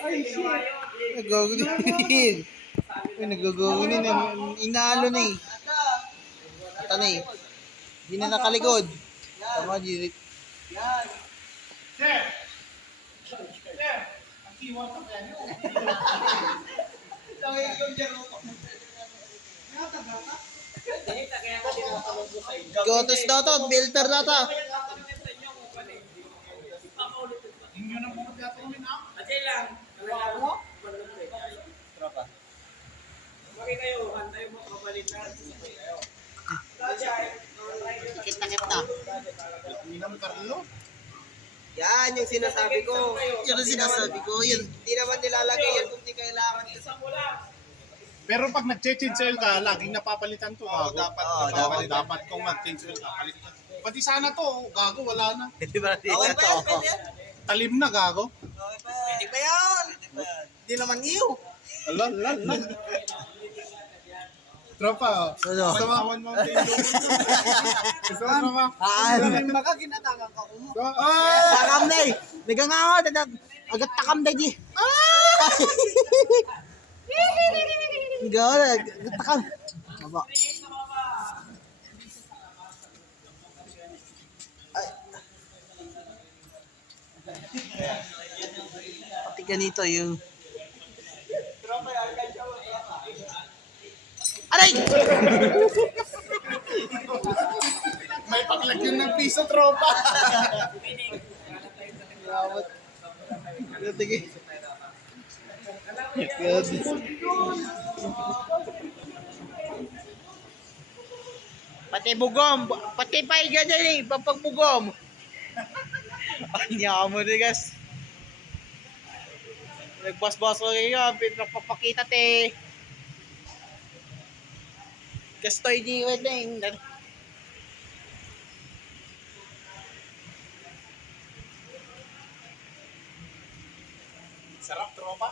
Ay, shit. Nagagawin. Uy, nagagawin na. Inalo na eh. Ito na eh. Hindi na nakalikod. Tama, Jirik. Sir! Sir! Ang kiwan ka pa yan yun. Lang yung jaro ko. Gotos daw to. Filter daw to. Inyo na po pagkatuloy na. Ajay lang. Tropa. Bakit kayo? Antay mo kapalitan. Tikit na kita. Minam Carlo. Yan yung sinasabi ko. Yan ang sinasabi ko. Yan. Hindi naman nilalagay yan kung di kailangan. Pero pag nag-change oil ka, laging napapalitan to. Oo, Gago. dapat. Dapat kung mag-change oil ka, palitan. Pati sana to, gago, wala na. Di ba? Di Okay na pa to. yan, pwede yan. Talim na, gago. Pwede pa yan. Hindi naman iyo. Ala. Tropa, Ano? samawan mo ang tinlo. Gusto mo, tropa? Baka ginatangan ka mo. Ah! Takam na eh. Nagangawat. Agad takam na di. Gawin. Agad takam. Maba. Pati ganito yung... Aray! May paglagyan ng piso, tropa. Gawat. Sige. Good. Pati bugom. Pati paiga dyan eh. Papagbugom. Anya mo na guys. Nagbas-bas ko ngayon. Pinapapakita te. Gastoy di wedding. Sarap, tropa.